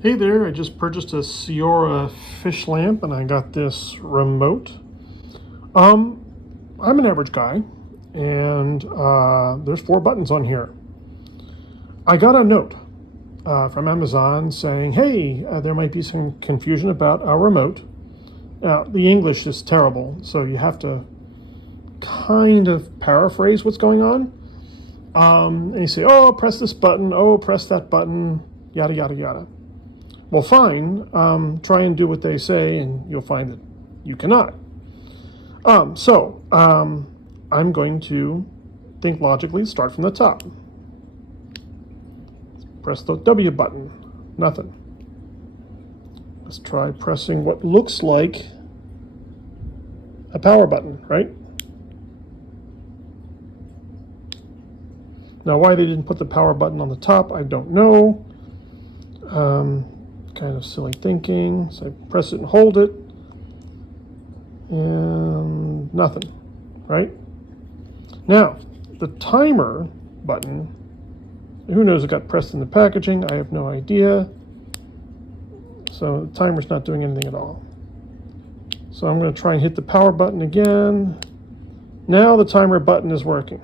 Hey there, I just purchased a SEAOURA fish lamp and I got this remote. I'm an average guy and there's 4 buttons on here. I got a note from Amazon saying, hey, there might be some confusion about our remote. Now, the English is terrible, so you have to kind of paraphrase what's going on. And you say, oh, press this button, oh, press that button, yada, yada, yada. Well, fine, try and do what they say and you'll find that you cannot. I'm going to think logically, start from the top. Press the W button, nothing. Let's try pressing what looks like a power button, right? Now, why they didn't put the power button on the top, I don't know. Kind of silly thinking. So I press it and hold it, and nothing, right? Now, the timer button, who knows, it got pressed in the packaging, I have no idea. So the timer's not doing anything at all. So I'm going to try and hit the power button again. Now the timer button is working.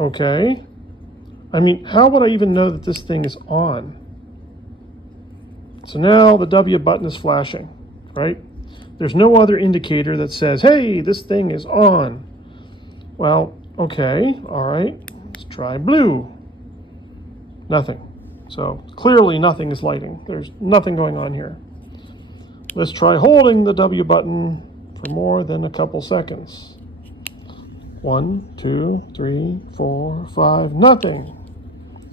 Okay. I mean, how would I even know that this thing is on? So now the W button is flashing, right? There's no other indicator that says, hey, this thing is on. Well, okay, all right, let's try blue. Nothing. So clearly nothing is lighting. There's nothing going on here. Let's try holding the W button for more than a couple seconds. 1, 2, 3, 4, 5, nothing.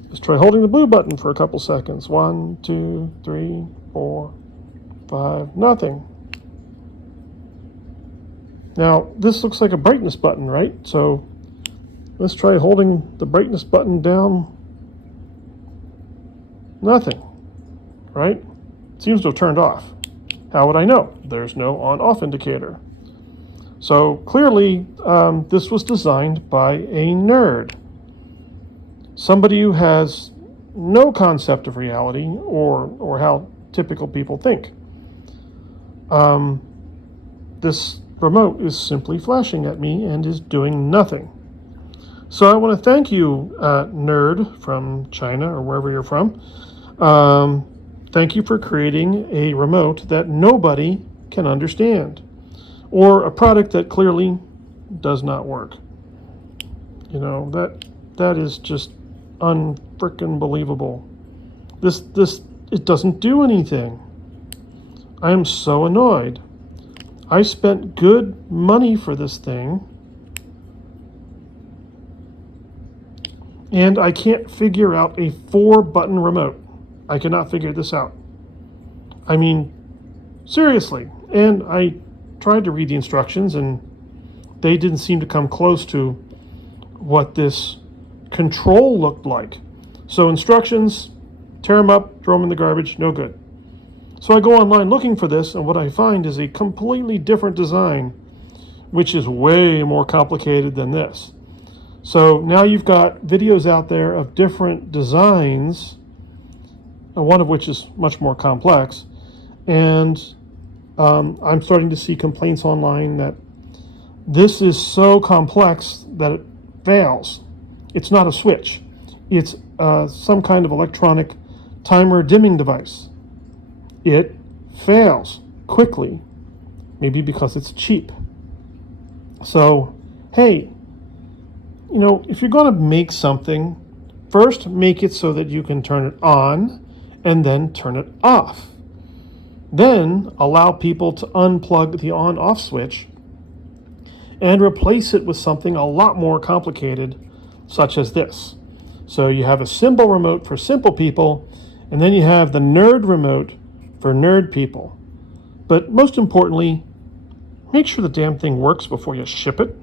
Let's try holding the blue button for a couple seconds. 1, 2, 3, 4, 5, nothing. Now, this looks like a brightness button, right? So let's try holding the brightness button down. Nothing, right? Seems to have turned off. How would I know? There's no on-off indicator. So clearly, this was designed by a nerd. Somebody who has no concept of reality or how typical people think. This remote is simply flashing at me and is doing nothing. So I want to thank you, nerd from China or wherever you're from. Thank you for creating a remote that nobody can understand, or a product that clearly does not work. You know, that is just unfrickin' believable. It doesn't do anything. I am so annoyed. I spent good money for this thing, and I can't figure out a 4-button remote. I cannot figure this out. I mean, seriously. And I tried to read the instructions, and they didn't seem to come close to what this control looked like. So instructions, tear them up, throw them in the garbage, no good. So I go online looking for this, and what I find is a completely different design, which is way more complicated than this. So now you've got videos out there of different designs, one of which is much more complex, and I'm starting to see complaints online that this is so complex that it fails. It's not a switch. It's some kind of electronic timer dimming device. It fails quickly, maybe because it's cheap. So, hey, you know, if you're going to make something, first make it so that you can turn it on and then turn it off. Then allow people to unplug the on-off switch and replace it with something a lot more complicated, such as this. So you have a simple remote for simple people, and then you have the nerd remote for nerd people. But most importantly, make sure the damn thing works before you ship it.